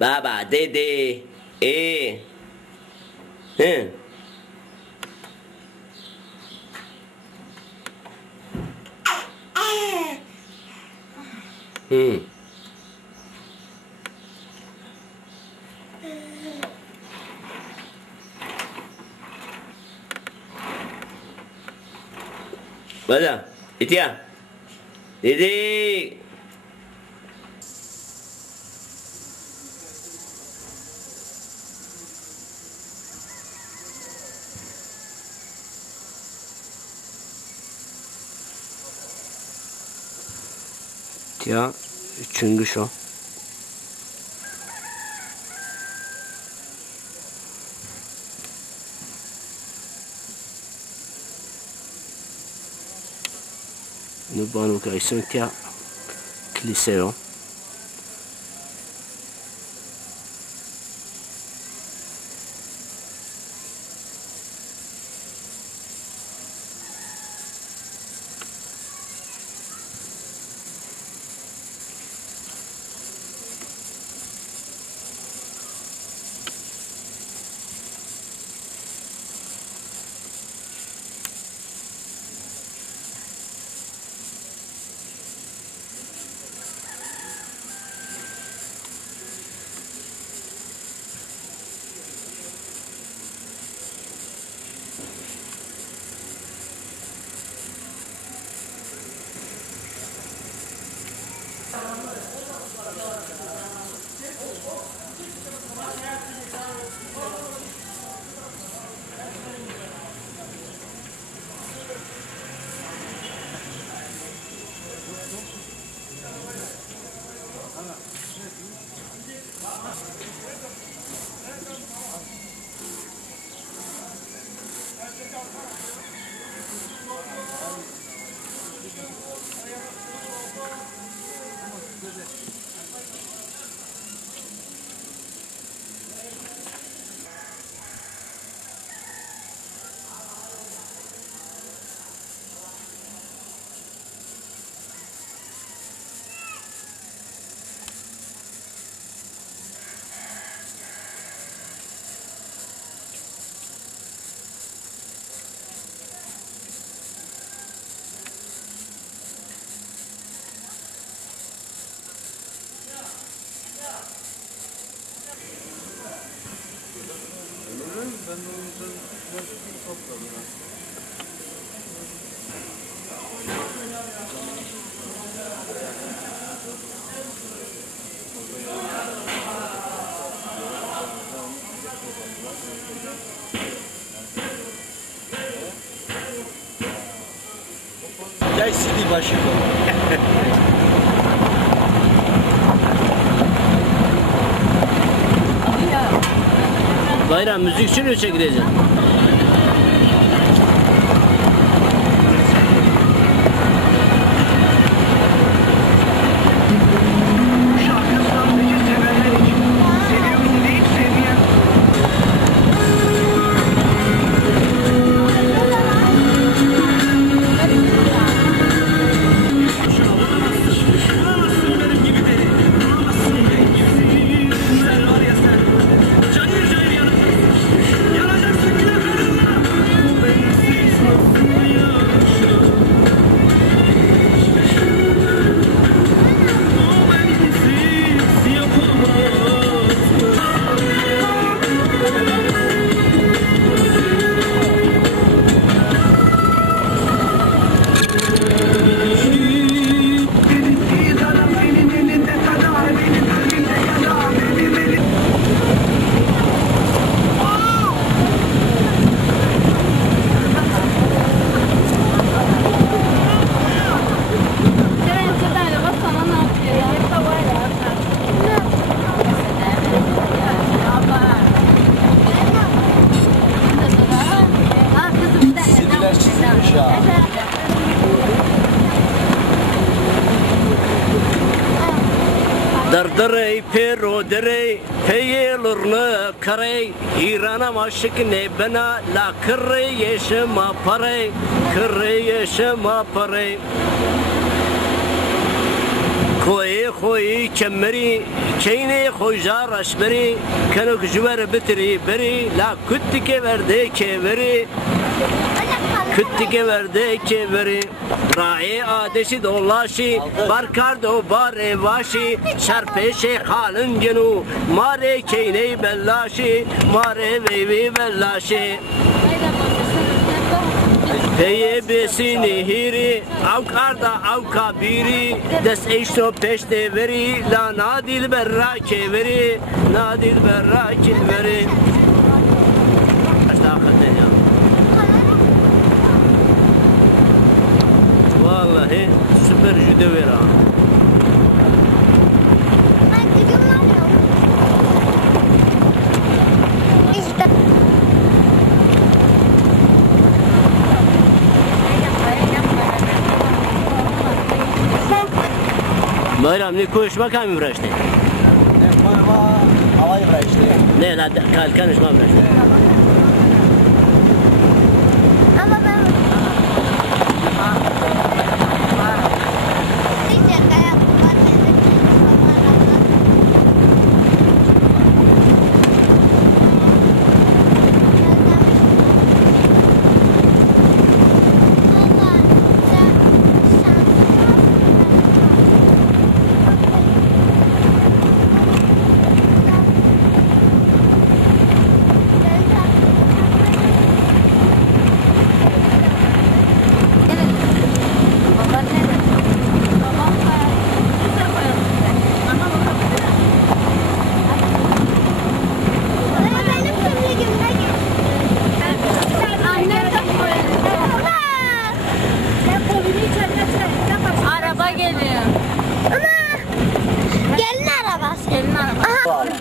baba, dede, Hı. Hı. Bada, itia, dede. Ya üçüncü şu. Nubano location tia Cliseo. Gel CD başı Bayram müzik için ölçe gideceğim. Dardırey perodırey peyelurnu karey İran'a maşık ne bana la kırı yeşima parey kırı yeşima parey خوی کمری کینه خویجا رشبری کنک جوار بتری بری لا کتی که ورده که بری کتی که ورده که بری راعی آدشی دولاشی برکرد و بار واشی شرپش خالن جنو ماره کینه بلاشی ماره ویوی بلاشی Peye besini hiri, avkarda avkabiri, des eşto peşte veri, la nadil berra keveri, nadil berra keveri. Başta hakikaten ya. Vallahi süper judo ver ha. Bayram ne koşma kamı bıraktı? Ne koyma havayı bıraktı. Ne la kalkanışma bıraktı? Ama ben araba geliyor. Ama gelin arabası. Gelin arabası.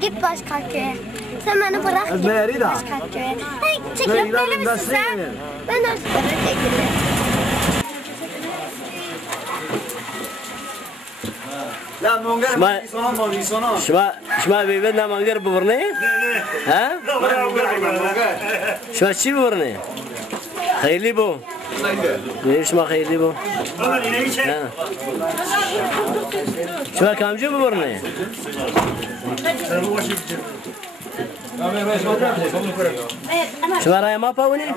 Git başka köye. Sen beni bırak git başka köye. Hey, çekilip gelir misin sen? Ben aşkına çekilip. La mongar morisona. Şma beyben de mangar buvrne? Ha? Şma çi buvrne? Hayli bu. Ne şma hayli bu? Ha. Şma kamcı buvrne? Şma raya ma pavuni?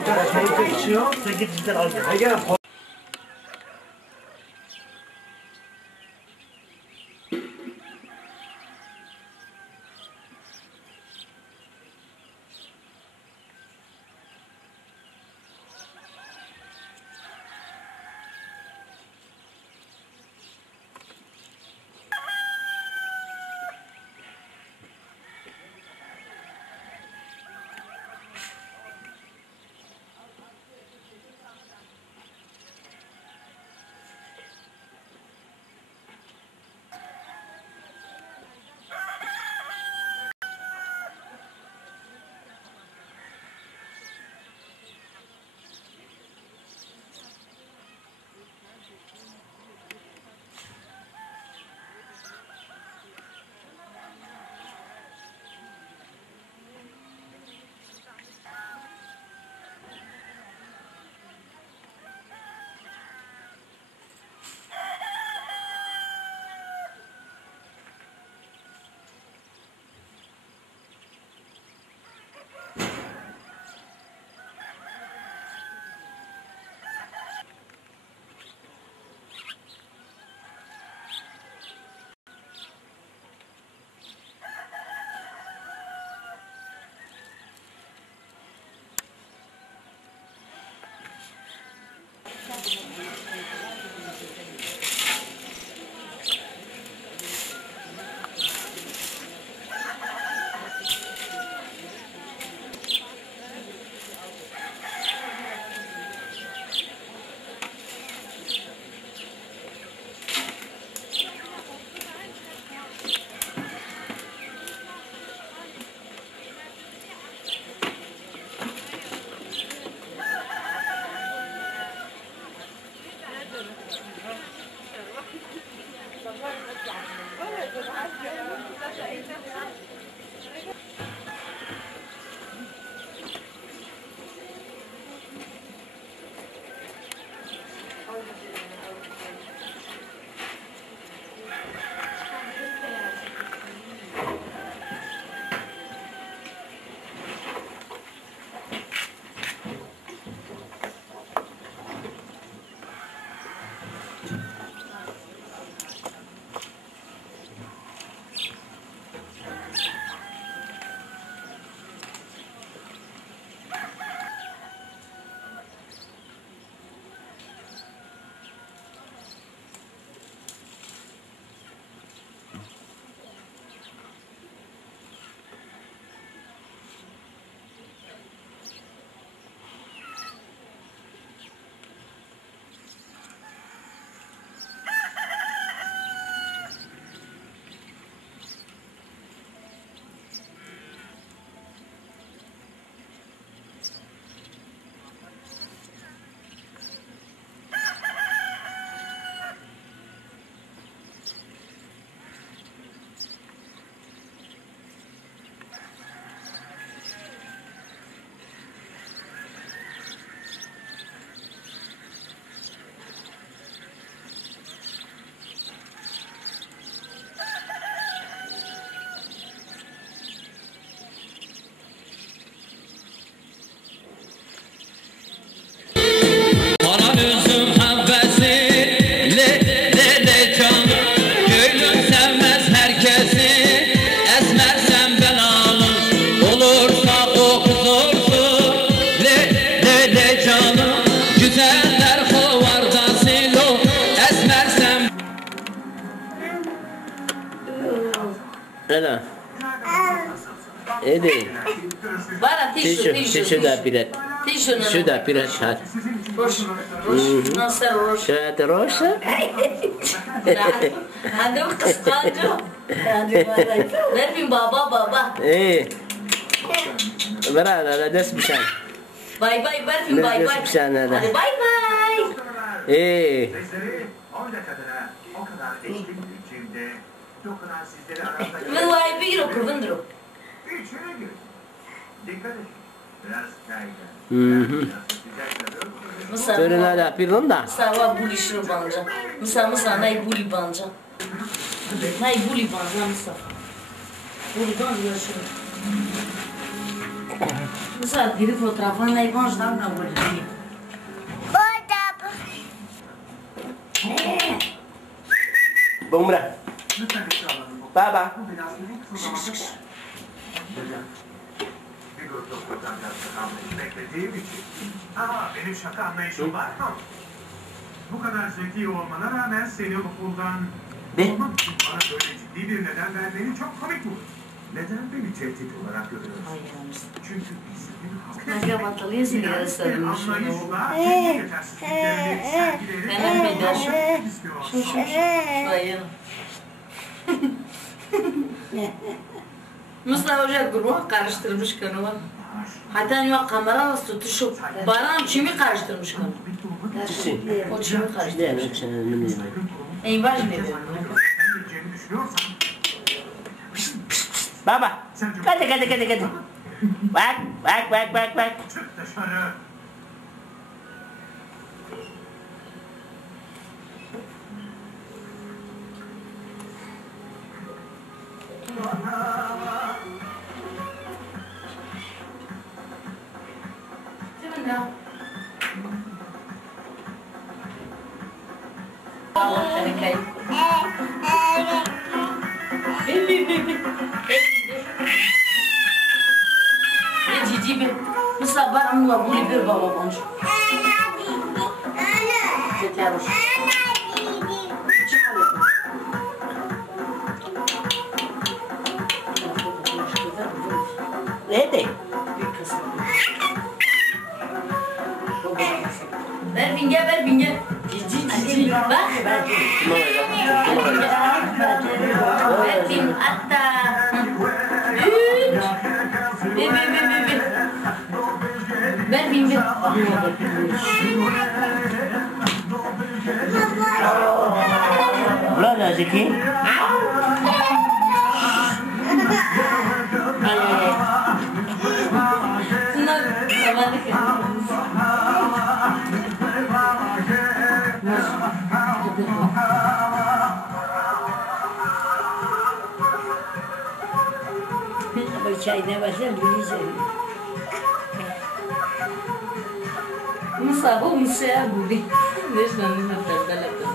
Ela. Edi. Bara Tişu da bilet. Tişu da bilet şad. Roş. Nasıl roş? Şad roşa. Hadi o kıskancı. Ver bin baba. Bera da des bişan. Bay ver bin bay. Des bişan da. Hadi bay. Sesleri onca kadına o kadar eşlik içinde dokunan sizleri aramda Vay bir o kurvundru. İçine gir. Dikkat et. Biraz kaydı. Mısır. Törüne de pilon da. Sava buli şunu banca. Mısır nay buli banca. Nay buli banca mısır. Buli banca şunu. Mısır diri fotoğrafı nay banca da mı buli? Bumra. Baba. Bir grup doktordan kalmayı beklediğim için. Ama benim şaka anlayışım var mı? Bu kadar zeki olmana rağmen seni okuldan olmam için bana böyle ciddi bir neden vermeni çok komik bu. Neden beni tehdit olarak görüyorsun? Çünkü biz senin Naga batalıyasın ya sarılmış. anlayışla kendi yetersizliklerini sergileri Hemen beden şu. istiyorsun. Sayın. Mısır hoca grubu karıştırmış kanıma. Hatta yok kamera nasıl tutuşup baran çimi karıştırmış kanı. O çimi karıştırmış. Eyvah ne diyor? Baba. Hadi. Bak. Çık dışarı. Sebenarnya. Allah terkait. Ya cici be. Musabar amma boleh bir baba boncu. Yeter olsun. Edi. Ver binge. Cici. Bak. Ver bin hatta. Ver binge. Ulan Zeki. Bunlar sabahlık ya. Çayına başlar bileceğim. Musa bu Musa bu di. Nes nani nafta lagta.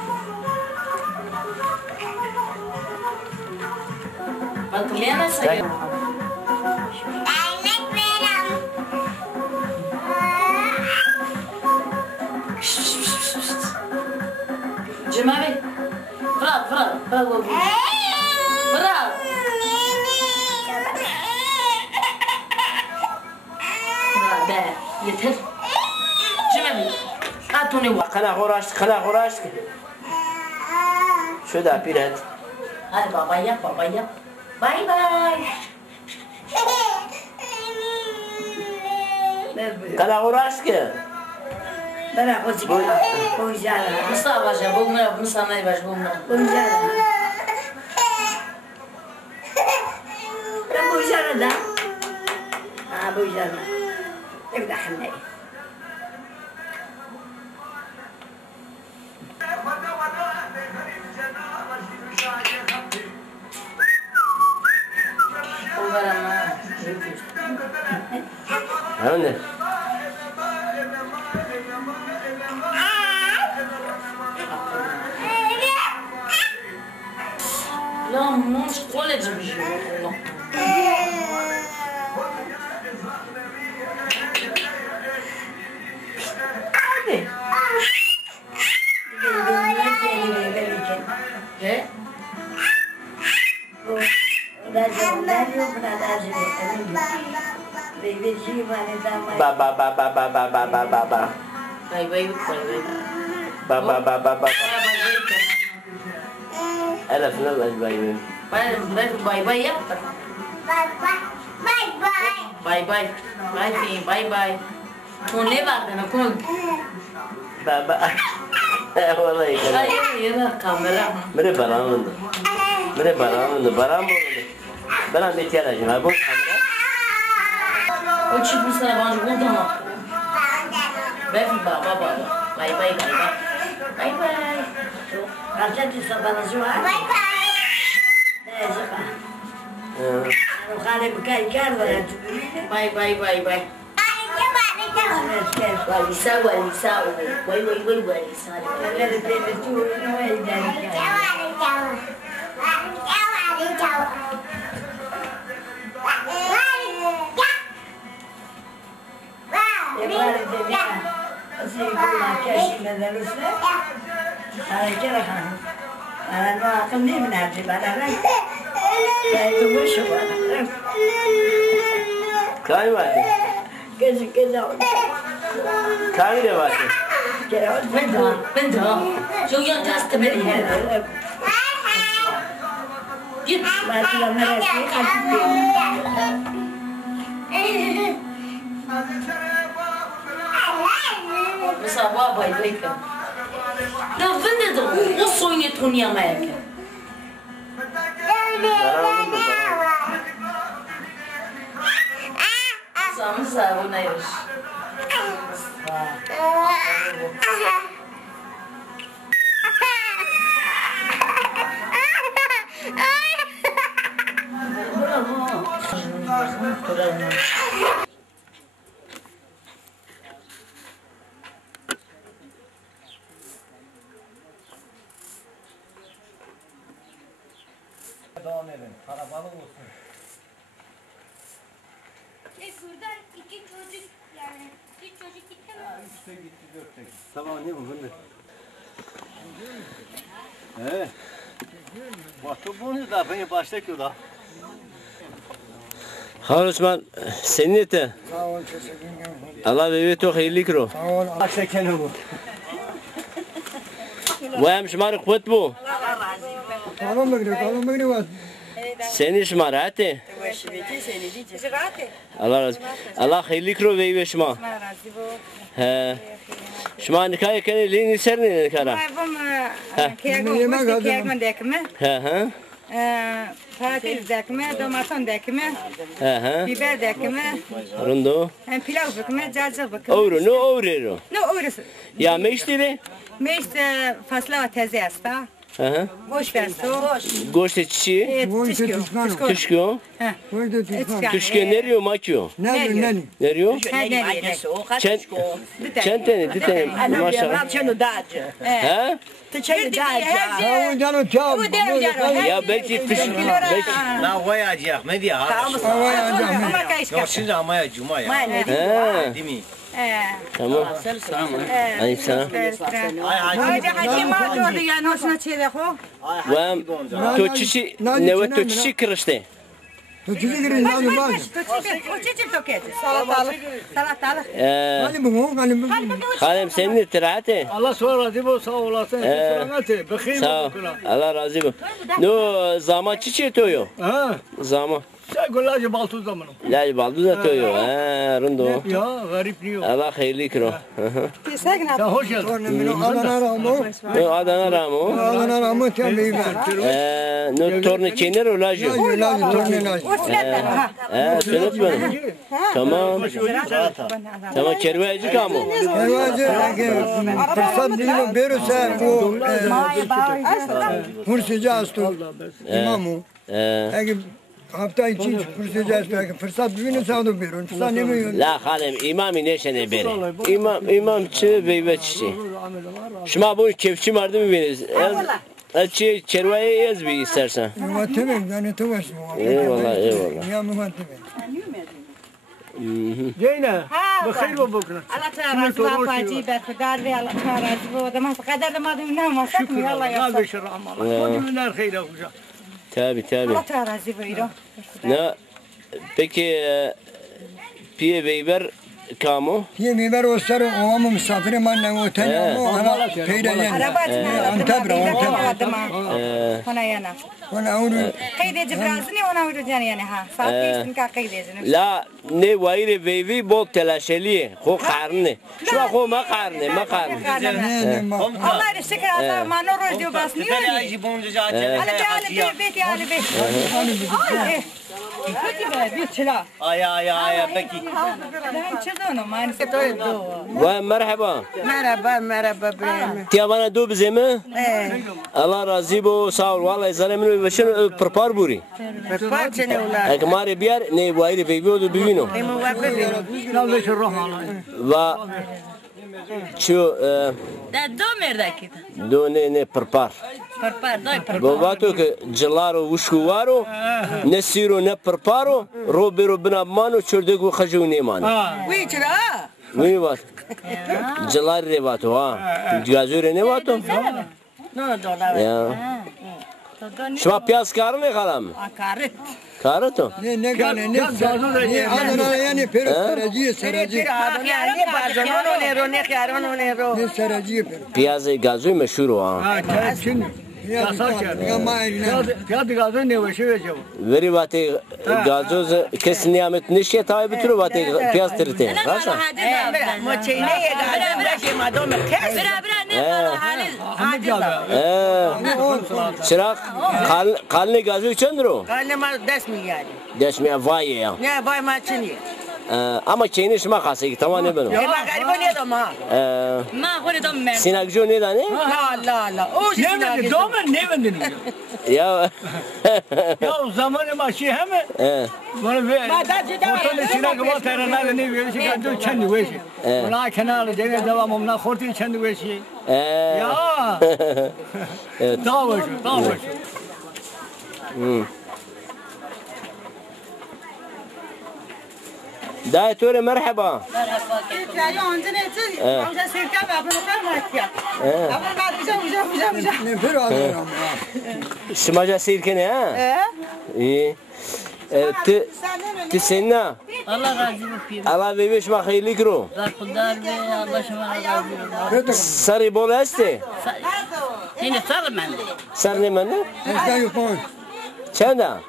Patliana saya. Cemavi. Bırak oğlum. Bırak. Be, yeter. Cemavi. Atuni var. Kana horaştı. Şu da bilet. Hadi baba yap. Bye. Kana horaştı. Bırak o çıkıyor. Boyacağına. Musa başa, bu sana baş bu. Boyacağına. Ben boyacağına da. Ha boyacağına. Evde hamle. O var ama. Öyle. Lan monş college bir şey. Hadi. He? Ba. Bay bay yok bay bay. Ba. Elif ne var bay bay? Bay bay yap. Bye bye. Bay bay. Bay bay. Kung ne var na kung. Ba. Vallahi kan. Ay yana kamera. Mere baranın. Baran mı? Ben de ihtiyacım var bu kamera. O çıkmış sana bana buldu. Baba. Bay bay. Kaçıncı sabahınız var? Bye bye. Ne zaman? Hani bir kayıkar var. Bay bay. Bye. Walisa. Way. Walisa. Neleri devleti ne eder? Yapar dedi. Asıl bunlar keşfeden üstüne. Hareket hanım. Ana akıl değil mi nerede bana? Ben de bu şu var. Kay var. Gözü Kay ne var? Benda. Çok yaklaştı beni. Git. Martılar neresi? Mesela bay bay. Da vende de o soyunu tanıyamaya. Sama bu ne yaş? Devam edin. Karabalık olsun. Buradan iki çocuk yani bir çocuk gitti mi? 3'te gitti 4'te gitti. Tamam ne bu bunu? He. Batu bunu da beni başta ki da. Har Osman, senin ete. Sağ ol teşekkür ederim. Allah ve to hayırlı kro. Sağ ol. Başta kendi bu. Ve şmar kuvvet bu. Tamam mı gidiyor? Seni şmar hadi. Allah razı. Allah hayırlı kro ve şma. He. Şma nikah kene lini serne nikara. He. Patates dökme, domates dökme, He. biber dökme, Rundo. pilav dökme, cacık dökme. Ouro, no ouro. Ne orası? Ya meştire? Meşt fasla teze asta. He. Boş ver su. Goşte çiçi. Tüşkü. Tüşkü neriyo maçyo. Neriyo? Çenteni, diteni. Maşallah. He? Ya belki Na vayacak ne diye ha? Ama kayışka. Yok şimdi amaya cuma ya. He. Değil mi? Tamam. Aleykümselam. Hadi ma diyordu yani hoşuna çeyrek o. Ve to çiçi, neve to çiçi kırıştı. O çiçek dökeceğiz. Salatalık. Halem senin itiraati. Allah sonra razı olsun, sağ olasın. Sağ ol. Allah razı olsun. No zaman çiçeği toyo. Ha. Zaman. Sen golaje baltu zamanı. Lal baldu da toyo. Ha, rundo. Ya garip niyo. Allah hayırlı kro. Sen hoş geldin. No Adana Ramo. No torne çener olajo. Sönüp mü? Tamam. Tamam çerveci kamu. Fırsat dilimi verirse bu Hursici Astu imamı. Hafta içi Hursici Astu fırsat verirse onu verir. Fırsat ne veriyor? La halem imamı neşene beri. İmam çi ve çi. Şuma bu kefçi vardı mı beniz? Elçi çerveye yaz bir istersen. Muhatebim yani tuvaş. Eyvallah. Ya muhatebim. Ceyne. Bakayım o bakın. Allah Teala razı olsun. Berkudar ve Allah Teala razı olsun. Kadar da madem ne ama sakmıyor Allah Ya yapsın. beşer amal. O günler hayırlı olacak. Tabii tabii. Allah ta razı buyurun. Ne? Peki piye beyber kamu? Piye biber olsarı oğamı misafiri manne o tane o ana peyde yani. Antebra Ona yana. Ona onu Kaydı cibrazını ona vuracağını yani ha. Saat değilsin ka kaydezini. La ne vayri beyvi bol telaşeli. Ho karnı. Şu an ho ma karnı. Allah rüştü kırasa manor diyor bas niye öyle? Ali be Ali be. Kötü be bir çıra. Aya peki. Ben çıkıyorum maalesef öyle. Ve merhaba. Merhaba İbrahim. Tiyabana do bize mi? Allah razı bu sağ ol. Vallahi zalimini ve şunu pırpar buri. Parça ne ulan? Ekmari bir yer ne vayri beyvi oldu büyüno. Ve şu Do merdaki. do ne pırpar. Parpar dai parpar. Govato ke jelaro vushkuwaro ne siro ne preparo robero binamano çördek ve khajuni man. Uy çıra. Ne var? Jelar revato ha. Gazure ne vato? Ne dolar? Ya. Şuma piyaz karı ne kalam? Akaret. Karı to. ne gane ne adana yani seracı. Ne bazı ne ro ne kâron ne ro. Ne seracı. Piyazı gazoy meşhur o ha. Fiyatı gazı ne var şey vereceğim. Veri vate gazoz kes nimet nişe tabi bituru vate piyaz terite. Raşa. Mo çeyne ye gazı şey madom kes. Bira ne var halil. Çırak kalne gazoy çendro. Kalne ma 10 milyar. Deşme vay ya. Ne bay ma çini. Ama çeyni şuma kası tamam ne benim. E ma garibo ne do ma. Ma hore dom mer. Sinagjo ne da ne? La. O Ne verdin? Doğru ne verdin? Ya. Ya o zamanı maçı hemen. Bana ve. Ortalığı içine kıvam terenlerle ne veriyor? Kendi kendi veriyor. Buna kenarı dene devam ondan kortu kendi veriyor. Ya. Daha var. Daytore merhaba. Ne bir adana. Şımaca sirkene ha? İyi. Ti senna. Allah razı olsun. Allah bebeş ma hayırlı kro. Kudar be Allah şuma razı olsun. Sarı bol este. Yine sar men. Sar ne mende? Ne yapıyorsun? Çanda?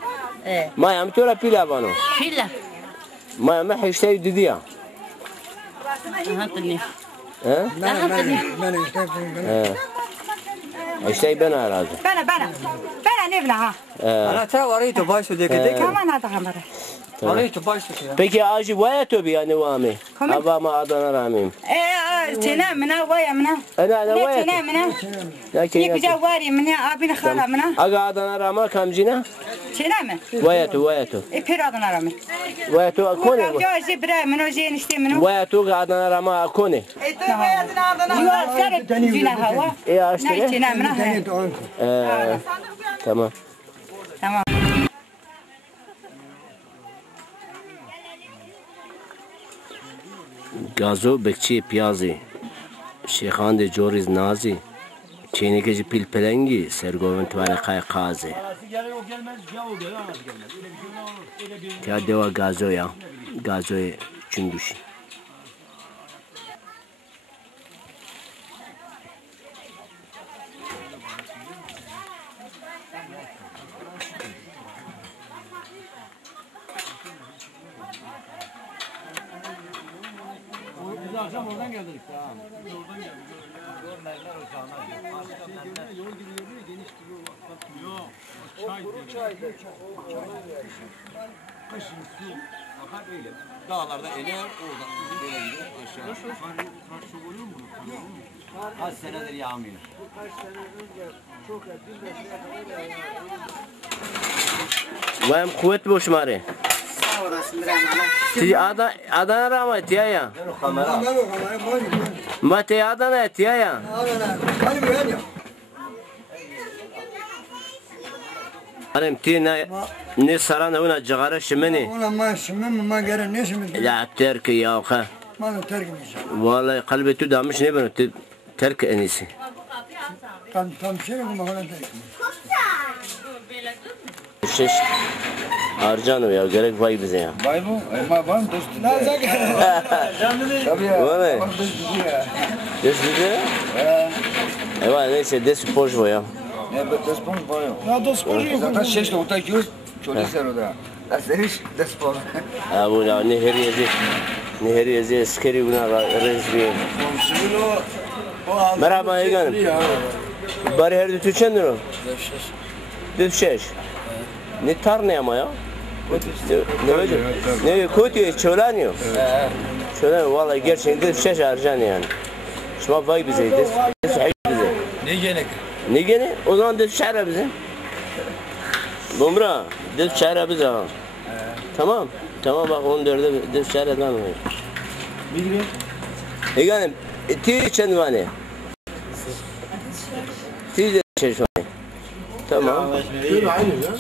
Maya mtora pila bano. Filla. Maya ma hiştey dedi ya. Hatırlı. Ben işte. Hiştey ben arazi. Bana ne bile ha. Ana tra varı to başo deke. Kaman adı kamera. Varı to başo ya. Peki acı vaya to bir yani vami. Aba ma adana ramim. Çene mina vaya mina. Ana vaya. Çene mina. Ya Ne ki. güzel var ya mina abine khala mina. Aga adana rama kamcina. Çene mi? Vaya to. Pir adına rami. Vaya to kone. Yo zibra mino jen işte mino. Vaya to adana rama kone. Yo sar dina hava. Ya işte. Ne çene mina. Tamam. Tamam. Gazo bekçi piyazi. Şeyhan de Joriz Nazi. Çeynekeci pilpelengi. Sergovent tuvane kay kazi. Ya deva gazo ya. Gazo'ya çündüş. Biz akşam oradan geldik. Dağlarda ele orada böyle gidiyor aşağı. Karşı oluyor mu? Kaç senedir yağmıyor. Vayam kuvvet boş mare. Ti Adana rama etiya ya. Mate Adana etiya ya. Annem ti ne saran ona cigara şimeni. Ona ma şimen ma gere ne şimen. La terk ya ha. Ma terk mi? Vallahi kalbi tu damış ne bana terk enisi. Tam şey mi ma terk. şeş harcanıyor ya gerek vay bize ya. Vay bu? Ama ben dostum. Tabii ya. Bu ne? Dostum ya. Des bize? Evet neyse des poş bu ya. Ne despon boyu. Ya dost koruyor. Zaten şeşle ortak çocuk ser o da. Aseriş despon. Ha bu ya nehir yazı skeri buna rezbi. Merhaba Egan'ım. Bari her dütü çendir o? Düt şeş. Ne tar ne ama ya? Ne öyle? Ne kötü çölanıyor. Çölanıyor vallahi gerçekten düt şeş harcan yani. Şuma vay bize düt bize. Ne gerek? Ne gene? O zaman düt şehre bize. Gomra düt şehre bize ha. Tamam. Tamam bak 14'de düt şehre'den oluyor. Bilmiyorum. Egan'ım ti çendivane. Ti de şey şu an. Tamam. Şöyle aynı ya.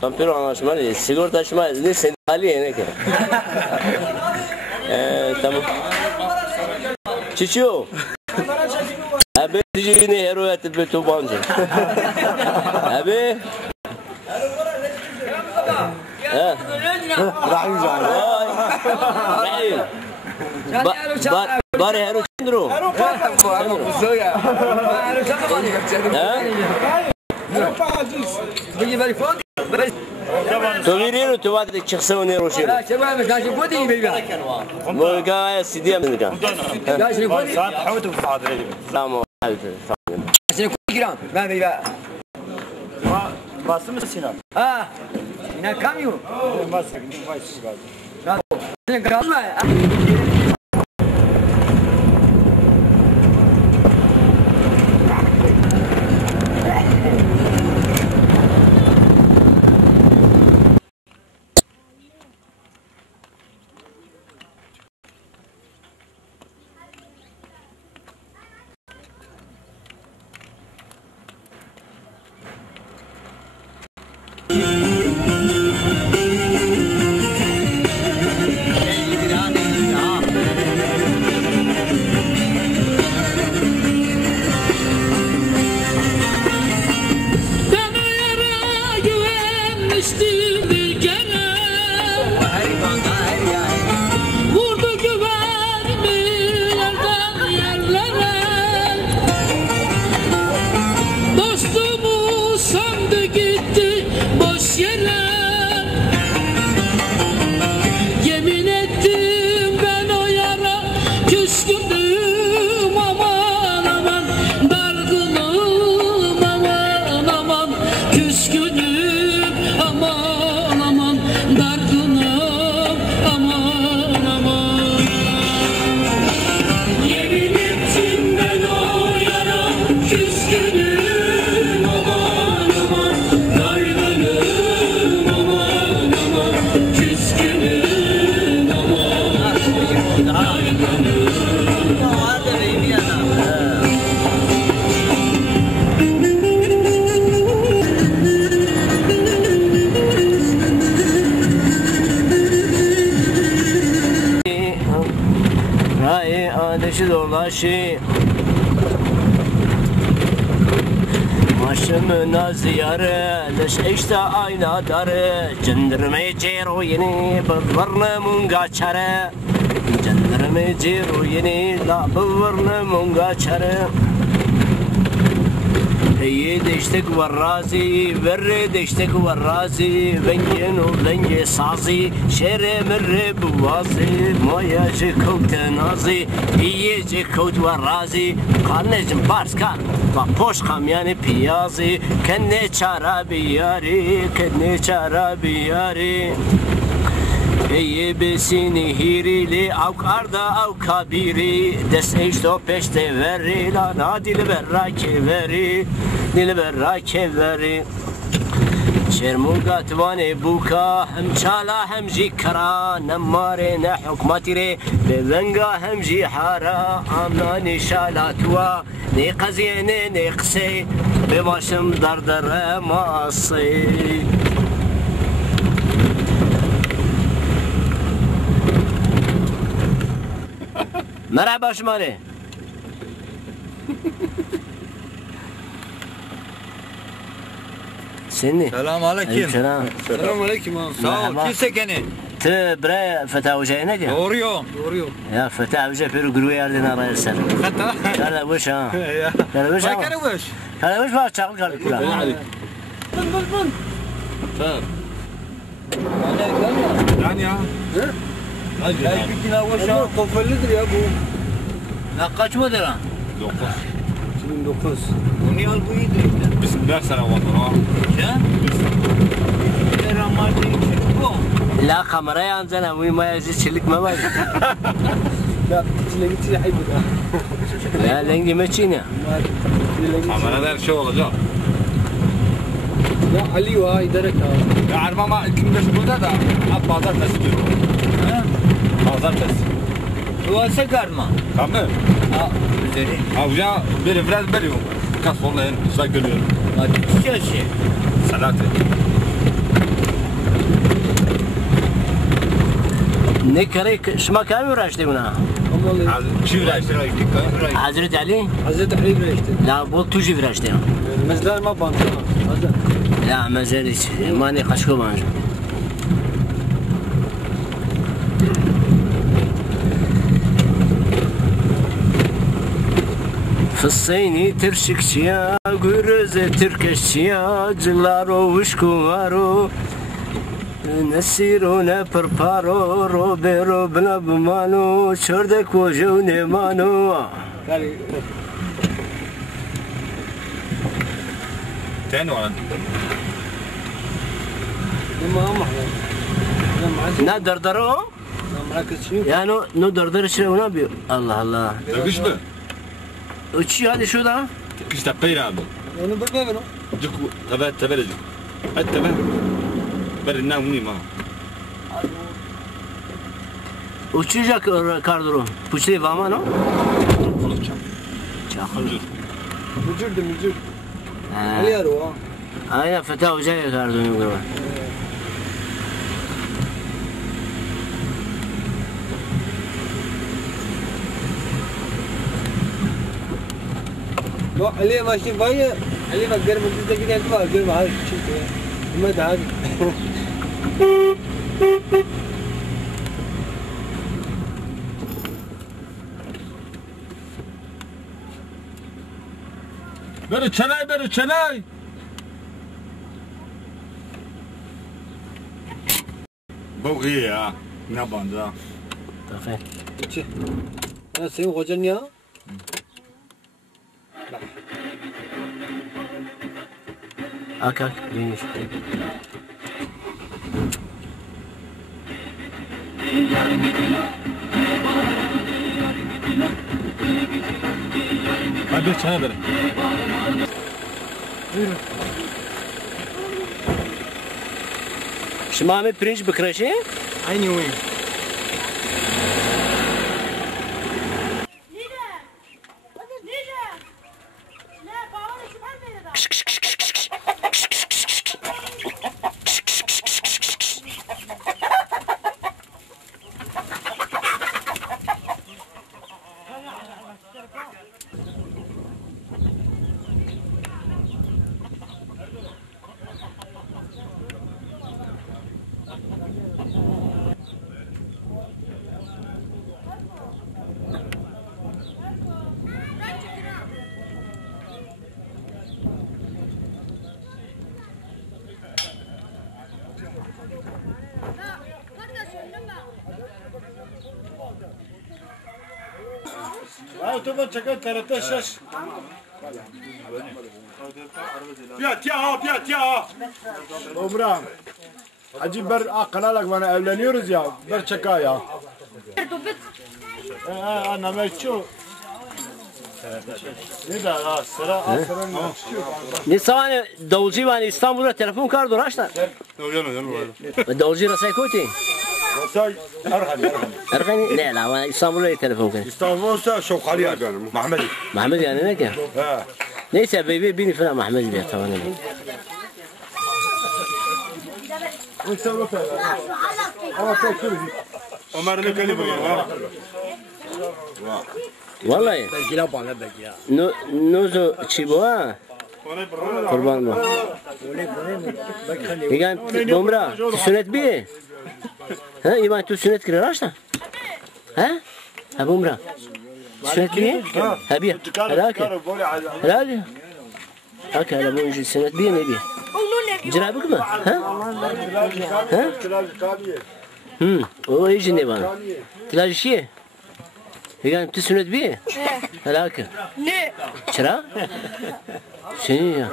Tam bir anlaşmalı. Sigortaşma ne sen Ali ne ki? Tamam. Çiço. Abi yine hero etip bir tobancı. Abi. Rahim canım. Rahim. Bari hero çendro. Bu ya. Hero çendro. Tovirino tu vado di Cercione Roshiro. C'è guarda, c'è un po' di bevia. Moga si dia menga. C'è un po' di حوت وحاضر. Tamam. C'è un po' di gram. Ben bevia. Bastı mı Sinan? Ha. Sinan kamyon. Bastı. Sinan gram mı? Dolaşı Maşımına ziyarı Leş işte ayna darı Cındırme cero yeni Bıvırlı munga çarı Cındırme cero yeni La bıvırlı munga çarı Heye deştek varrazi Verre deştek varrazi Vengin u venge sazi Şere mirre buvazi Mayacı kovte nazi İyece kovt varrazi Karnecim bars kar Va poş kamyani piyazi Kenne çara biyari Kenne çara biyari Eye besini hirili Avk arda avk kabiri Des eşto peşte veri Lana dili berra keveri Dili berra keveri Şermuga tvane buka Hem çala hem jikara Nemmare ne hukmatire Bevenga hem jihara Amna ne şalatwa Ne kaziyene ne kse Bebaşım dardara maası Merhaba şumane. Seni. Selam aleyküm. Selam. Selam aleyküm. Sağ ol. Kimse gene? Te bre Fetah Hoca'ya ne diyor? Doğruyum. Ya Fetah Hoca peri grubu yerden araya sen. Hatta. Kara boş ha. Kara boş ha. Kara boş. Kara boş var çakıl kaldı kula. Bun. Tamam. Yani ya. Hadi. Bir kilo boşa kofallidir ya bu. Ne kaç model ha? 9. 2009. Bu niye al bu iyiydi işte. Bismillah sana vatanı. Ya? La kamera yanzana muymaya çelik mi var? لا تلاقي حيبك Ya lengi meçine. Kameralar şey olacak. يا علي وهاي درك Ya armama kimde burada da pazartesi diyor. He? Pazartesi. Duası karma. Tamam. Ha, üzeri. Avca bir biraz veriyor. Kas sonra işte görüyor. Hadi şey. Salatı. Ne kare şma kay mı uğraştı buna? Şivra iştirak. Hazreti Ali? حزت علي بريشت La bu tuji uğraştı. المزدار ما بانت La mezeli mani kaşko banjo. Fıssayni tirşikçiya, gürüze Türkeşçiya, cillaro vişkumaro, nesiro ne perparo, robero bna bmano, çördek vojo ne mano. Teni var. Ne dardaro? Yani no dardar şey ona bir Allah Allah. Dövüş mü? Uçuyor hadi şuradan. İşte peyra abi. انا بقى Cıku taberecik. Hadi tabe. Ben ne muyum ha? Uçacak karduru. Puçli vama no? Konuşacağım. Çakıl. مجرد مجرد علي اروح Aynen Fetah Hoca'ya karduru galiba. لو علي ماشي باي علي بقدر مجرد كده انت بقدر معاك شوف ما ده عادي Beri çenay. Bu iyi ya. Ne bandı? Tabii. كده انا سيم غجن يا Akak geniş. Hadi çene beri. Şimdi Ahmet pirinç bıkıraşı. عيني وين Otoban çakal tarafta şaş. Fiyat ya. Omran. Hacı ber kanalak bana evleniyoruz ya. Ber çaka ya. Namerço. Ne da sıra Ne zaman davulcu var İstanbul'da telefon kardı uğraşlar. Davulcu nasıl koydu? Nasıl? Erkani ne la İstanbul'da telefon kardı. İstanbul'da Şokali ya benim. Mahmedi. Mahmud yani ne ki? Neyse beni falan Mahmud diye tamam. Ömer ne kelime ya? Vallahi. بقيلا بانا بقيلا Nozo çibo ha. قربان ما میگن نمره تو سنت بیه ها ایمان تو سنت کردی راشته ها ها بومره سنت بیه ها بیه هلاکه هلاکه هاكا هلا بو يجي سنت بيه نبيه جرابك ما ها ها هو يجي نبان تلاقي شيء يقال تسند بيه هلاكه لا شرا شنو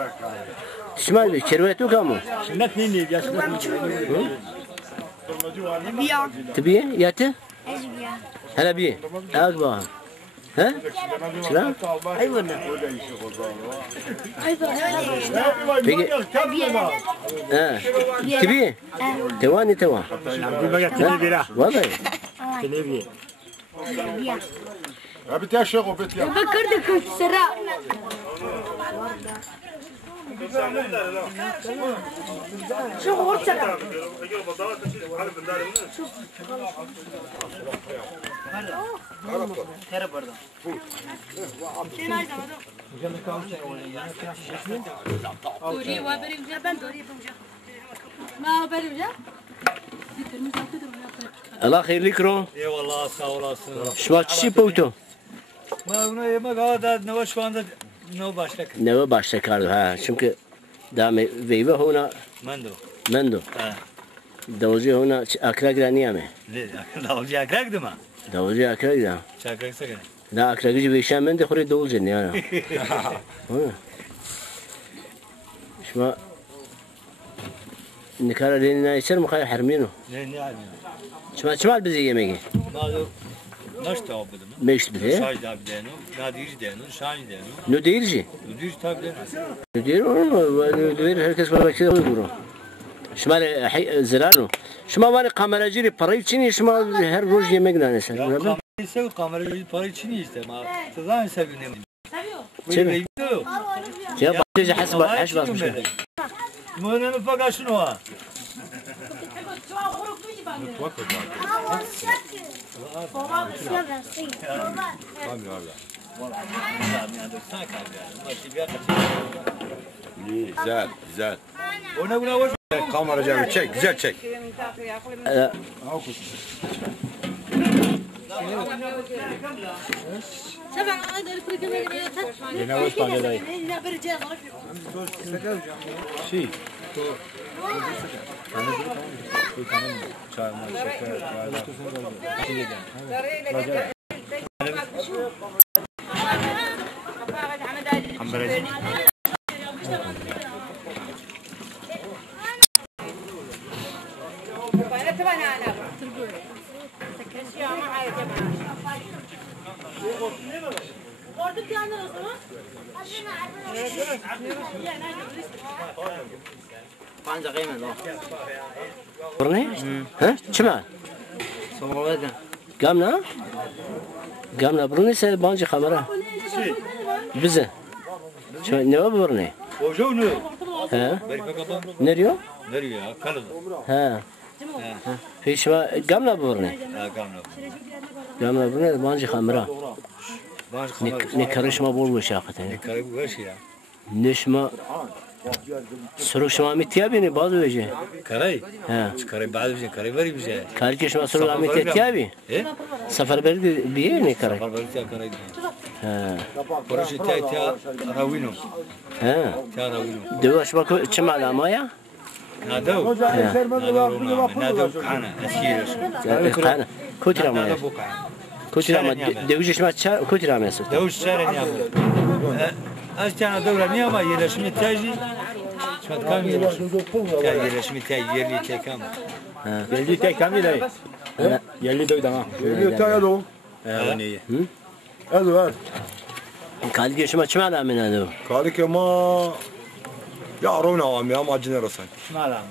تسمع لي كرويتو كامو سنت نيني يا بيا تبيه ياته ازبيا هلا بيه اكبر ها شرا ايوه ها تبيه تواني توان والله بيت يا شيخ وبيت يا بكرتك السراء شو غور سراء الله خير لك رو اي والله sağ olasın. شما چی پوتو ما bunu yemek adı ne var şu anda ne başlık. ne başlakardı ha çünkü daha meyve hona Mendo. mendo davulcu hona akra graniye mi Ne? Davulcu akrak değil mi? davulcu akra ya Çakrak sakın. da akragıcı bir şey mende khore davulcu ne ya شما نكارا لينا يصير مخايا حرمينه Ne yani? شما بزي يميجي Mağdur. Naş da abudum. ميش بزي Şahid abi denu, Nadir denu, Şahin denu. نو ديرجي Nadir tabi denu. نو دير herkes bana كده يقولوا شما زرانو شما وانا قمرجي براي تشيني شما her روز yemek نانسا Sev kamerayı para için işte ama tazan seviyorum. Seviyor. يا بحجي حسب حسب Mönünü fakat şunu var. Güzel, güzel. Ona buna hoş. Kamera cebine çek, güzel çek. Yine hoş pangelayı. Şey. برني ها شما قامنا قامنا برني سال بانجي خمرة بزه شو نواب برني Ojo ne? ها نريو Nereye? Kalıdı. ها في شو قامنا برني Ha kamera. قامنا برني بانجي خمرة Baş kamera. نكرش ما بول وشاقته Karı bu baş ya. نشما سرو شما متيابيني بعض وجه Karayı. ها Karayı bazı bir şey karayı var bir şey. كاركش ما سرو متيابي He? سفر برد بيني كاري Var var bir karayı. ها Proje ta ravino. ها Ta ravino. دوش باكو كم على مايا Nadav. Nadav kana. Eskiyiz. قانا كوترا مايا Nadav bu kana. كوترا ما دوجش ما كوترا ما يسوي Davuş şehre niyamı. Az tane davra niyama yerleşimi tercih. Şuat kam yerleşimi. Ya yerleşimi tercih yerli tekam. Yerli tek kam değil. Yerli doy tamam. Yerli tek ya do. Yani. Hadi ver. قال لي شو ما كم على من هذا Kalik ama ya ya macine rasan. Şmalam.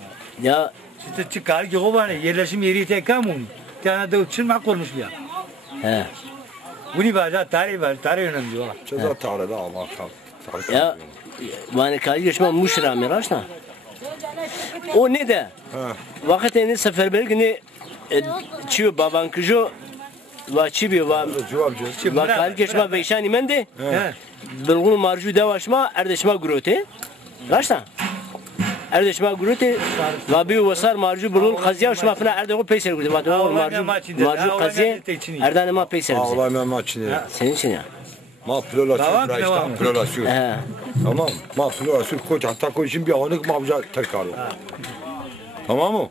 يا İşte çıkar ki o bana yerleşim yeri tekam onu. Tane davuş için mak olmuş bir ya. ها Bunu bazen tarih var. Tarih önemli var. Ceza tarih Allah kal. يا وانا قال لي شو ما مش رامي راشنا او ندا وقت اني سفر بلغني تشيو بابان كجو واتشي بي وا Cevap وقال لي شو ما بيشاني مندي بالغون مارجو دواشما اردشما گروته راشتا اردشما گروته و بی وسار مارجو بالغون قضیه شما فنا اردگو پیسر گروته واتو مارجو قضیه اردان ما پیسر گروته Ağlay ben maçını. senin için ya Ma flolasyon. Tamam. Ma flolasyon koç hatta koçun bir anlık mavca terkarlı. Tamam mı?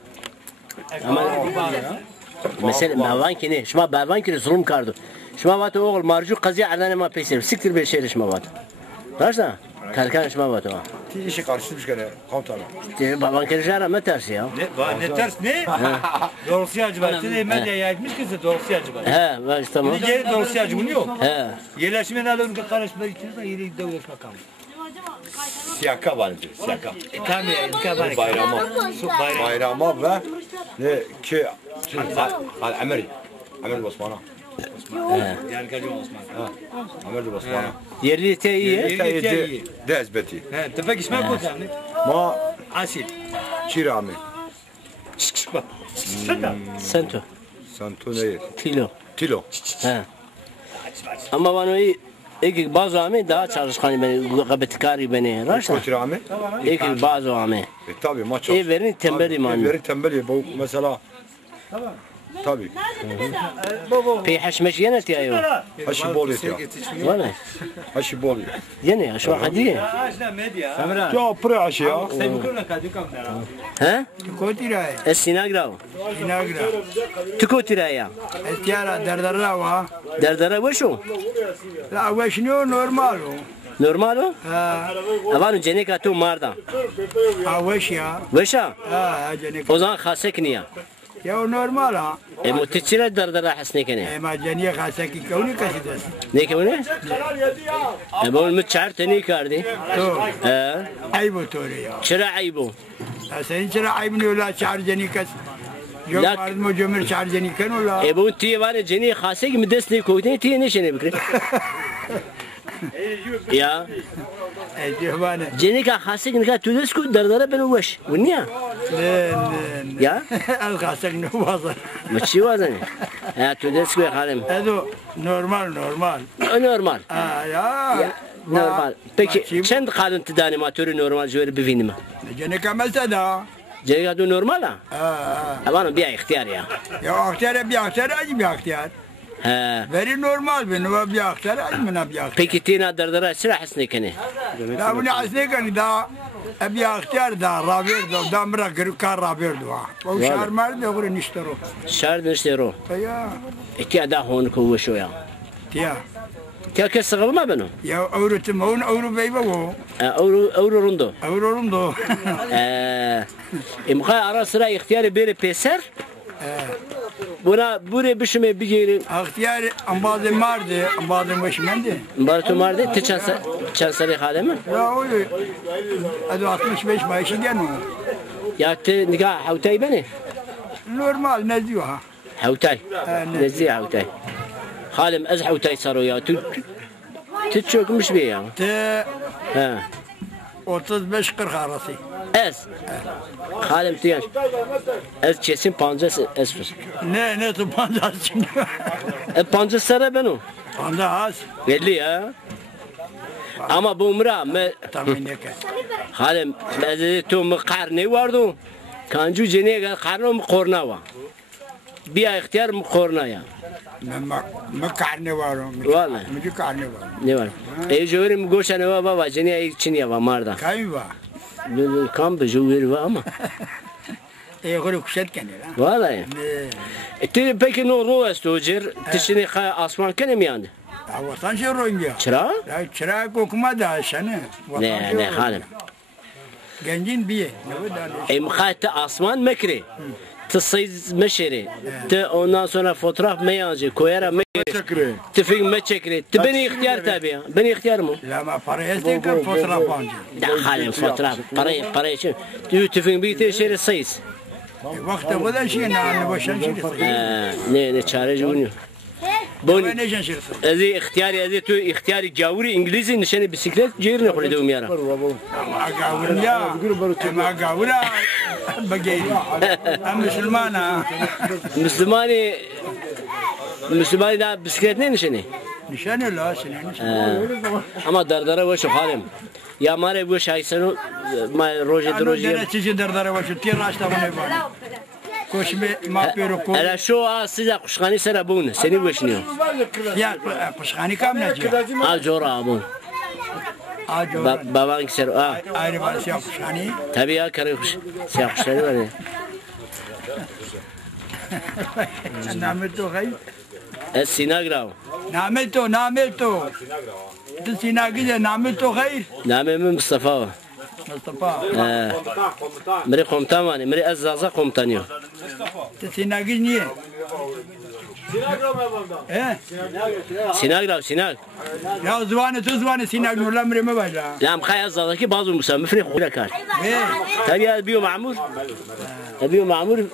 mesela mavan kine şuma bavan kine zulüm kardı şuma vatı oğul marju qazıya eردان ما پیسر siktir bir şey şuma vatı rاشتا kalkan şuma vatı işe karışmış gene komutanım. baban kerjara mı tersi ya Ne ters ne? Dorsiyacı var. Size medya yaymış ki dorsiyacı var. he var tamam Bir geri dorsiyacı bunu yok. he Yerleşme alın karışmak için de yeri devlet makamı. Siyaka vardı. Siyaka. Tabii imkan Bayrama. Bayrama ve ne ki Amir. Amir Osman'a. Yani Kadir Osman. Amir Osman'a. yerli te iyi Dezbeti. He, tefek ismi bu yani. Ma Asil. Çirami. sento Santo ne? Tilo he ama bana İlk bazı ami daha çalışkan beni gabetkari beni rاشتا Çirami. İlk bazı ami Tabii maç. verin tembel iman Verin tembel bu mesela. Tabii. في حشمش ينت يا ايوه Haşi bol et ya. والله Haşi bol. يعني شو حديه Ya pre haşi ya. ها Kotira. السيناغراو Inagra. تكوترا يا Etiyara derdara wa. دردره وشو La weşniyo normal o. نورمالو Ha, اوانو جنيكا تو ماردا weş ya. وشا Ha, cenik. وزان خاصك نيا Ya normal ha. متتشيل دردره حسني كني Ema ceniye khasaki kavni kasidas. نيك وني بقول متشعر تني كاردي To. ها Ayıp oturuyor ya. شرا عيبو Senin çıra ayıp ne ola çağır cenikas. Yok Lak- vardı mı cömür çağır ceniken ola. ابو تي وانا جني خاصك مدسني كوتي تي نشني بكري يا Diyor bana. جنيكا خاصك نكا تدسكو دردره بنوش ونيا يا Az khasak ne vazar. ماشي وزن يا تدسكو يا خالم Edo normal normal. نورمال Ha ya. نورمال peki چند قالن تداني ما توري نورمال جوير بفينما Cenika mesela. جنيكا دو نورمال Ha. انا بيع اختيار يا Ya aktiyar bir aktiyar acı bir aktiyar. ها Very normal benim o bir aktiyar acı mı ne bir aktiyar. peki تينا دردره شرا حسني كني Da bunu asne kan da bir aktiyar da rabir da mra kar rabir da. O şarmar da gure niştero. شارد نشترو Ya. اتي ادا هون كو شويا Ya. تيا كسغب ما بنو Ya avrutum on avru beyba o. اورو روندو Avrurum da. امخا ara sıra ihtiyarı biri peser buna buraya bişime bir yeri Aktiyar ambazı mardı, ambazı başmendi. Bartu marde te chansari hale mi? Ya öyle. Adı 65 maaşı gene o. Ya te niga havtay beni? Normal ne diyor ha? Havtay. Nezi havtay. Halim az havtay saru ya. Tu çökmüş bir ya. Te Ha. 35-40 arası. Ez. Halim tiyan. Ez kesin pancas ez. Ne tu pandas şimdi? Pancas sara benu. Pandas. Belli ya. Ama bu umra me Tahmin eke. halim ez tu mqar ne vardı? Kancu jene qarno mqorna wa. Bir ihtiyar mqorna ya. ما كعني وارو والله مجي كعني وارو ne var? Jövrim goşane va baba jene çiniya va marda. كايوا Kam be jövri va ama. يقولوا كشت كان لا Vallahi. Ti peki no ro estocir tişini kha asman kene mi yandı? وطن شو رونجا Çıra? لا ترى كوكما دا سنه Ne halim. جنجين بيه Em khatte asman mekri. تصيز مشري ت ondan sonra fotoğraf meyancı koyara Çekre. tüfek meçekri te beni ihtiyar tabi beni ihtiyar mı لا ما فريس تكر فترة بانجي da halim fotoğraf para için tüfek bir te şeri sayız وقت ولا شيء انا بشان شيء ne çareci bunu بون نيشان شيء ezi ihtiyari tu ihtiyari gavuri İngilizce nişanı bisiklet ciğerine koydum yara ما قاول يا ما قاول بقي مسلمانا Müslümani da bisiklet ne nişanı نشانه لا سنه اما دردره وشو حالم یا ماره وش هایسنو ما روزه دروزی نه چیزی دردره وشو تیر راشته ونه بان کوشمه ما پیرو کو الا شو سیده قشخانی سره بون سنی وشنیو یا قشخانی کام نجی آجورا ابون بابا انكسر آره با سیاه قشخانی طبیعه کاری سیاه قشخانی ولی نامه تو خیلی سیناگراو نامه تو تو سیناگیده نامه تو خیر نامه من مصطفى مري قمتان مري ازازه قمتانيو تو سیناگی نیه سیناگراو سیناگ یا زوانه تو زوانه سیناگ نولا مري ما باجا لا مخاي ازازه كي بعضو مسافر خوله كار تبي بيو معمور بيو معمور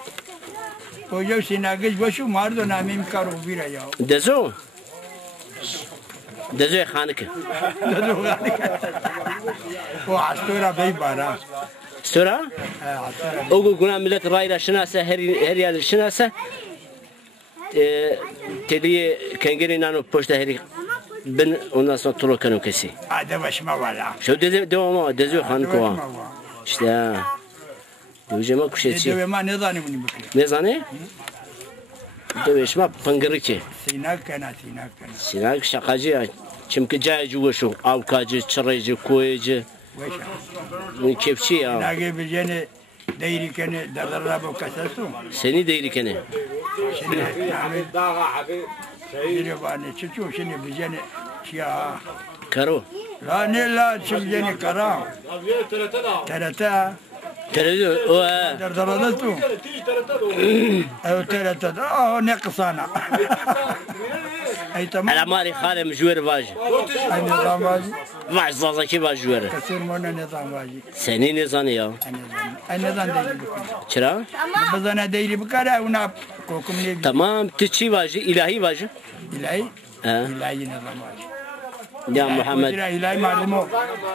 کوجو سیناگیش باشو مردو نامیم کارو بیره یا دزو خانك و عستورا بی بارا استورا اوغو كنا ملت رايرا شناسه هريال شناسه تدي كنجري نانو بوشتا هري بن والناس طلعوا كانوا كسي هذا واش ما ولا شو دزو خانك وا اشتا دوجه ما كشيتي دوجه ما نظاني مني بكري نظاني دوش ما بنقريكي سيناك شقاجي چمك جاي جوشو او كاجي تشريجي كويجي من كيفشي سيناك بجني دايري كان دربو كسسو سني دايري كان شنو باني تشو شنو بجني يا كارو لا لا بجني كرا تلاتة دردردتو او تلاتة نقصانا اي تمام على مالي خالي مجوير باجي اي نظام باجي واش زازا كي باجوير كثير من نظام باجي سني نظامي يا اي نظام دايري شرا بزنا دايري بكره ونا كوكم نبي تمام تشي باجي الهي باجي الهي الهي نظام باجي يا محمد الهي معلمو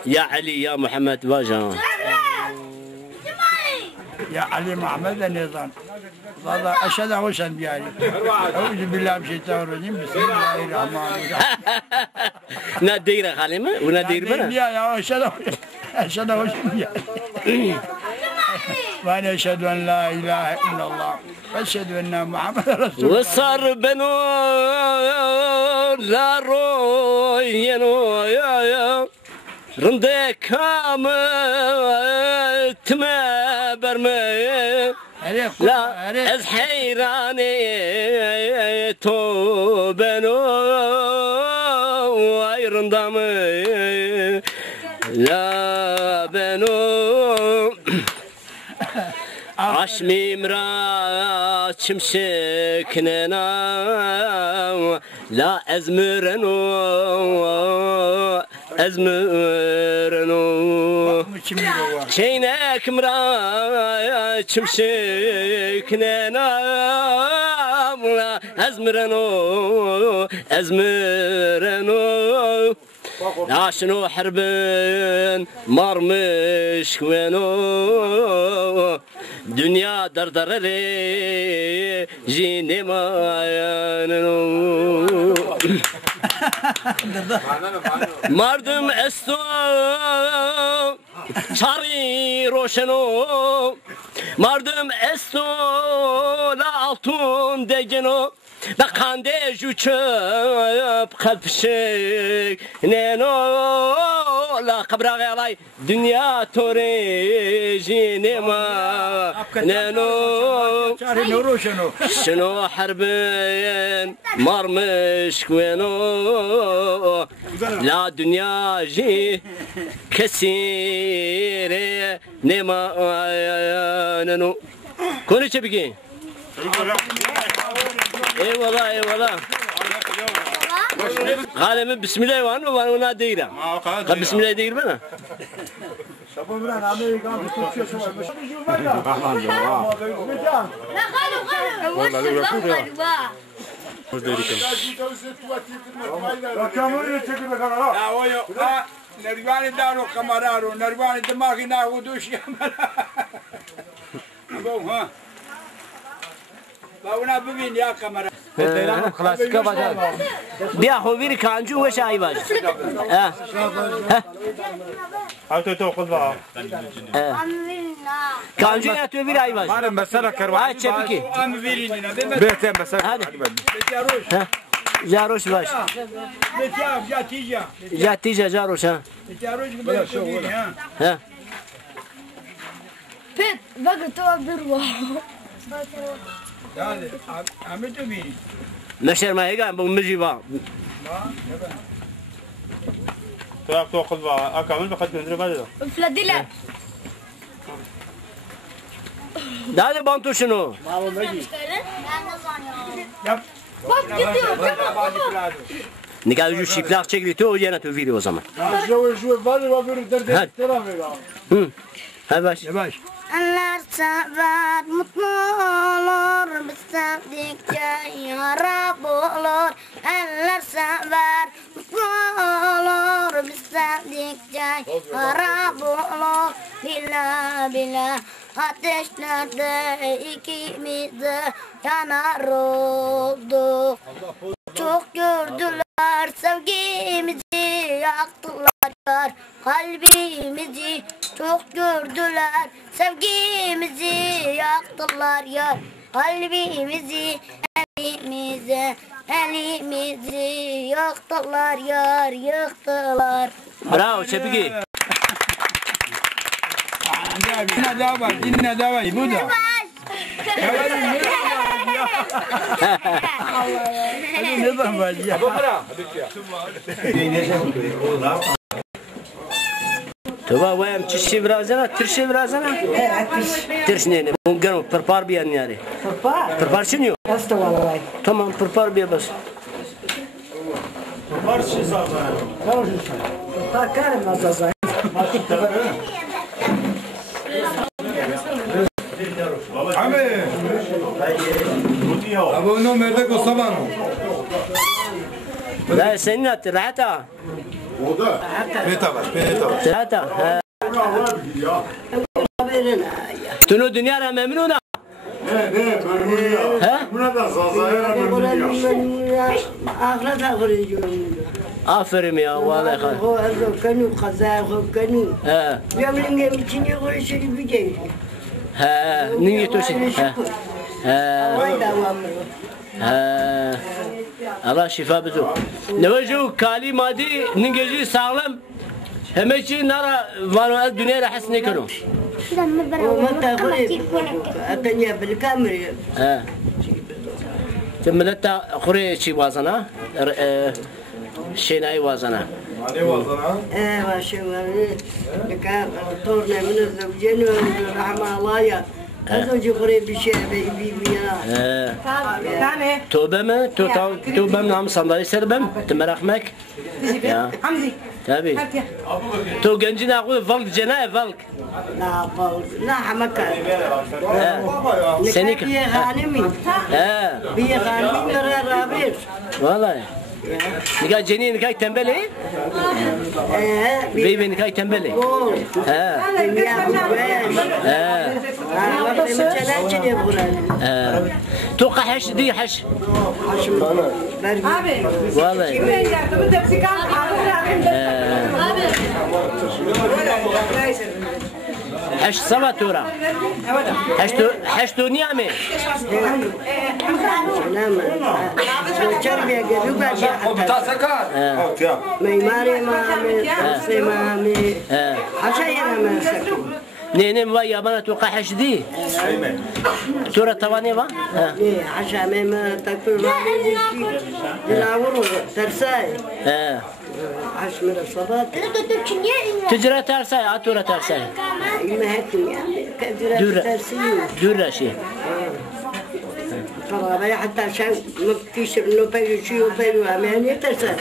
يا علي يا محمد باجا يا علي محمد النظام هذا أشهد وشن بياري أعوذ بالله من الشيطان الرجيم بسم الله الرحمن الرحيم نادير خالمة ونادير بنا يا أشهد وشن بياري وأنا أشهد أن لا إله إلا الله وأشهد أن محمد رسول الله وصار بنو لا روينو يا رندك كامل تما برمي لا از حيراني تو بنو ايرندامي لا بنو عشمي مرا تمسكنا لا ازمرنو ازمرنو شينك مرا تمسكنا لا ازمرنو لا شنو حربن مرمش وينو دنيا دردرري جيني ما ينو مردم استو چاری روشنو مردم استو لا altun degeno da kande juçup kalpşik neno la kabra galay dünya tore jinema neno şunu harbin marmış kweno la dünya ji kesire nema neno konu çebiki eyvallah eyvallah. Halime bismillah var mı? Var mı ne değil? Bismillah değil bana. نرجعني دارو كمارارو نرجعني دماغي ناخدوش يا ها باونا ببين يا كاميرا Deyran klasika bacar. Bia hoviri kancu ve şahi var. تو خود با Kancu ya tu bir ay var. Mare mesela kervan. Ha çepiki. Behte mesela. Hadi. Jaroş baş. Jatija jaroş ha. Ha. Pet, bak tu bir var. Yani Ahmet abi. Meşer mahiga bu mjiba. تو خود با اکامل بخواد بندره بده Fladila. Dade bantu şunu. Yap. Bak gidiyor. Tamam. Ne kadar ucu şiplak çekti tu o yana tu video o zaman. Hadi baş. Yavaş. Allah sabar mutlu olur, biz sevdikçe yarab olur. Allah sabar mutlu olur, biz sevdikçe yarab olur. Bila bila ateşlerde ikimiz de yanar oldu. Çok gördüler sevgimizi, yaktılar kalbimizi. Çok gördüler sevgimizi, yaktılar yar kalbimizi. Elimizi yaktılar yar, yaktılar. Bravo çepiki. Dinle dava, dinle dava. Bu da. Hadi ne zaman var ya? Tuba vayam çişi birazana, tırşı birazana. Tırş ne? Bungan perpar biyan yani. Perpar? Perpar şunu? Hasta vallahi. Tamam perpar biya bas. Perpar şey zaten. Perpar karım azazay. Abi. Abi onu merde kosaman. La senin attı rahata. O da. Peta var, peta var. Rahata. Tunu dünyada memnuna. Buna da sazaya memnun ya. Ahiret ağrıyor. Aferin ya vallahi. O kanu kaza kanu. He. Yamlingem içine konuşuyor bir şey. He. Niye toşun? He. Vay devamlı. He. Allah şifa bize. Nevaju kali madi ningeci sağlam. Hemeçi nara var dünyada hasne kanu. وما تاخذ الدنيا بالكامل. ها تملتا خوري شي وازنا شيناي وازنا Hadi vazana. ايوه شو كان طورنا من الزوجين ورحمة الله يا زوج قريب بشيء بيبيا. ثاني. توبة ما توبة من عم صندلي سربم تمرخمك. يا. حمزي. تابي. تو جنجنا أقول فالك جناء فالك. لا فالك لا حمكة. سنيك. بيه غانمي. بيه غانمي مرة رابير. والله. نكاي جنين نكاي تنبلي. بيبي نكاي تنبلي. توقع حش دي حش. والله. حش صلاة تورا. حش دنيا مي. نين ما يابانا توقع حش دي. تورا تواني ما؟ عشان ما تاكل ما يلاورو ترساي. عش من الصلاة. تجرى ترساي عطورة ترساي. ما هكذا كجرى ترسيو. دورة شيء. طبعا حتى عشان ما بكيش إنه بيجي شيء وبيجي عماني ترساي.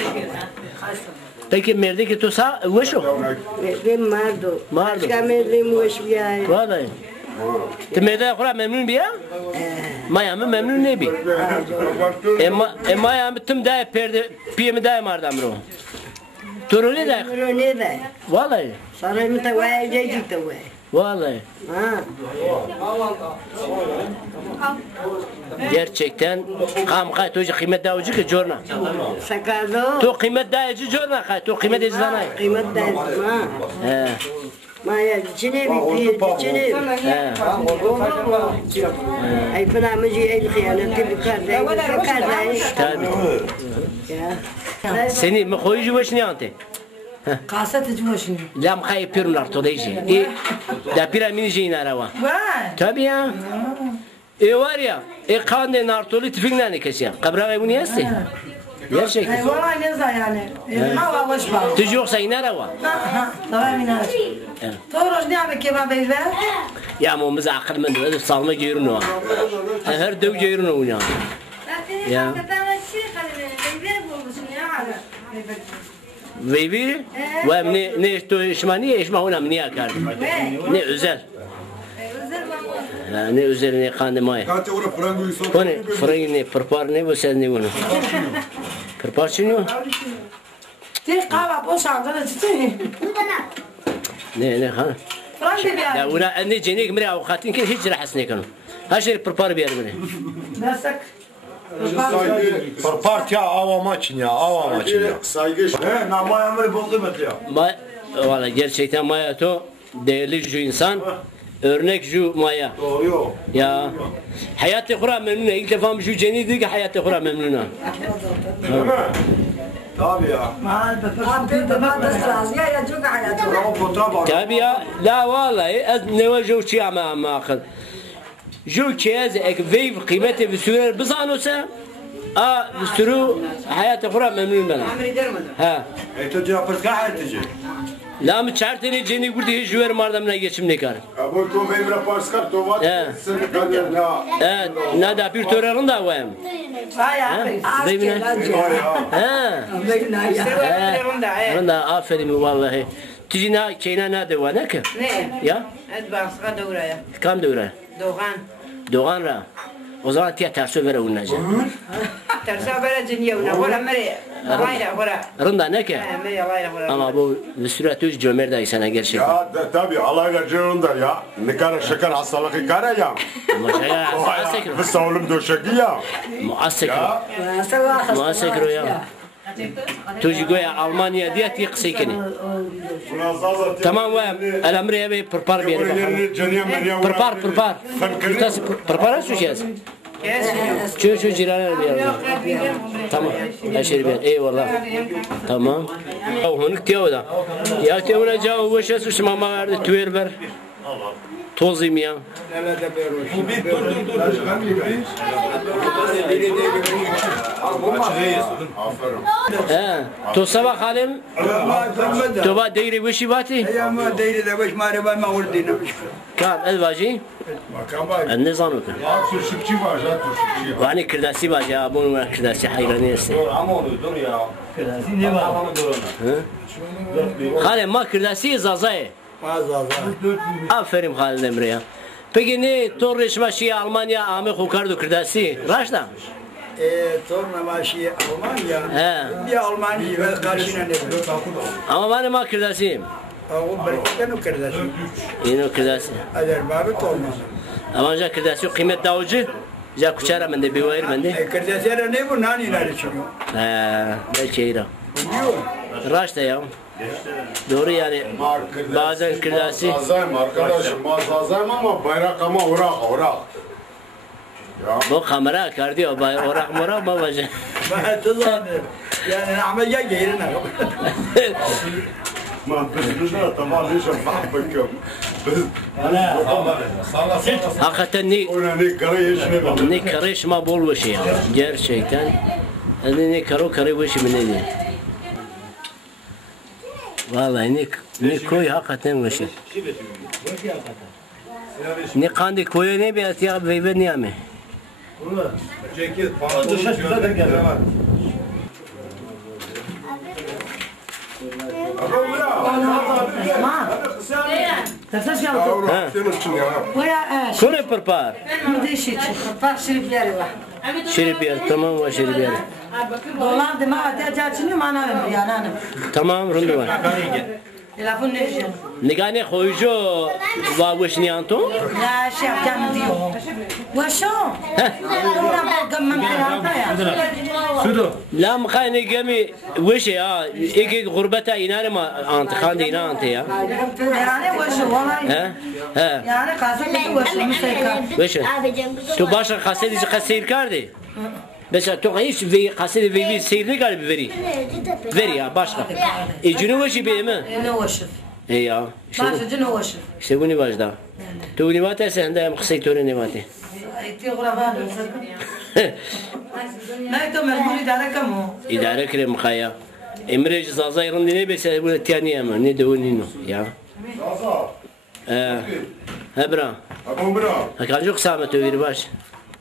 Peki merdeki tusa وشو؟ مردم مردو. مردو. كمردم وش بياي. والله. تمردا خورا ممنون بيا؟ ما يعمل ممنون نبي. اما يعمل تم داي پرده پیم داي مردم رو. تروني داي. تروني داي. والله. صار متواجد جيت توي. Vallahi. Gerçekten kamkay toji kıymet davacı ki jorna. Sakardo. To kıymet davacı jorna kay. To kıymet ezdanay. Kıymet davacı ma. He. Maya içine bir içine. Ay falan mıcı el kıyamet bir kardeş. Tabii. Seni mi koyucu başını yantı? Kasat içmişsin. Lam kay pirmlar tolayıcı. Da piramini jina rava. Tabii ya. Var ya. Kande nartoli tifingna ne kesiyor. Kabra bu niyesi? Gerçekten. Vallahi ne zaman yani. Ma baş bak. Tuj yoksa iner rava. Tamam iner. Doğru ne abi kebap beyler? Ya mu mızakır mı diyor. Salma giyirin o. Her dev giyirin o ya. Ya. Veyviri? Ve ne işte işmaniye işmahuna mı niye kardı? Ne özel? Ne özel ne kandı maya? O ne? Frangi ne? Pırpar ne? Bu sen ne bunu? Pırpar çiniyor? Tek kahve boş ağzına çıtı. Ne ha? Ya ona ne cenek mire avukatın ki hiç rahasını kanı. Her şey pırpar bir yer mi? Nasıl? Pırpar ya avamaçın ya avamaçın ya. Saygı. He namaya mı bol kıymet ya. Valla gerçekten maya to değerli şu insan. Örnek şu maya. Doğru. Ya hayatı kura memnun. İlk defa şu ceni dedi ki hayatı kura memnun. Değil mi? Tabii ya. Tabii ya. La vallahi ne var jo çiğ ama akıl. Jo kez ek veyv kıymeti bir sürer bizanosa. Bir sürü hayatı kura memnun bana. Ha. Ete yapız kahreteci. La mı çartını ceni kurdu hiç jüver mardamına geçim ne kar. Bu to veyvra paskar to vat. Seni kader na. Ne da bir törerın da var. Veyvine. Rında aferin vallahi. Tijina keyna ne de var ne ki? Ne? Ya? Başka doğraya. Kam doğru? Doğan. Doğan ra. O zaman tiya tersi vere unnaca. Tersi vere ciniye una. Vora mere. Vora. Rında ne ki? Ama bu süratüz cömerdayı sana gerçekten. Ya tabii alayla cırında ya. Ne kadar şeker hastalığı kara ya. Bu sağlım döşeki ya. Muassekro. Muassekro ya. Tuji goya Almanya diye tiye kısaykeni. Tamam ve el-amriye bir pırpar bir yere. Pırpar. Pırpara su şeyiz. Şu ciraner bir yere. Tamam. Aşırı bir yere. Eyvallah. Tamam. Hunuk diyor da. Ya diyor cevabı boşa su mama verdi. Tüver ver. Tozim ya. تو سبا خالم تو با دیری وشی باتی؟ ما دیری دوش ماره با ما ولدی نمیشه. کام الواجی؟ النظامه کن. Turşukçu var ya turşukçu. وانی کرداسی باشه آبون و کرداسی حیرانی است. Dur ya. Kırdasi ne var? خالم ما کرداسی زازای. آفرین خالد امریا. Peki ne torreş başı Almanya ame kokardu kırdasi? Raşta? Torna başı Almanya. Bir Almanya ve karşına ne biliyor? Ama bana ma kırdasiyim. O berkeden o kırdasi. İno kırdasi. Azerbaycan torna. Ama ja kırdasi kıymet davcı. Ja kuçara mende biwayır mende. Kırdasi ne bu nani nari çıkıyor? Belki ira. Raşta ya. Doğru yani bazen kırdasi. Mazayım arkadaşım mazayım ama bayrak ama orak. Bu kamera kardiyo orak morak mı var? Ben tuzlanıyorum. Yani ameliye yerine. Hakikaten ne karışma bol bir şey ya. Gerçekten. Ne karı bir şey mi ne diye. Vallahi ne koy hakikaten bir şey. Ne kandı koyu ne bir atya ve ne mi? Ceket pantolon Kone pırpar. Şerif yer, tamam var şerif yer. Dolar deme atacağını mana yani. Tamam rundu var. Telefon ne işin? نگانی خویجو و وشنیان تو؟ لا شيء كم ديو وشو؟ لا مخاینه گمی وشه ها ایک غربت ایناره ما آنت خانده اینا آنته یا يعني وشو والله يعني قاسم وشو وشه تو باشه قاسم دیجی قصیر کردی بس تو هیچ وی قصد وی سیر نگاری ببری بری یا باشه ایجونو وشی بیمه نه وشف ایا باشه جنو وشف شگونی باشدا تو نیمات هست هنده هم قصه تو نیماتی ایتی غربان نه تو مجبوری اداره کمو اداره کرم خایا امروز زازای رندی نبیسه بود تیانی اما نه دونینو یا هبرا هکانجو قسامت تو بیر باش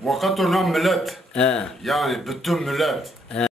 وقتنا ملت يعني بتم ملت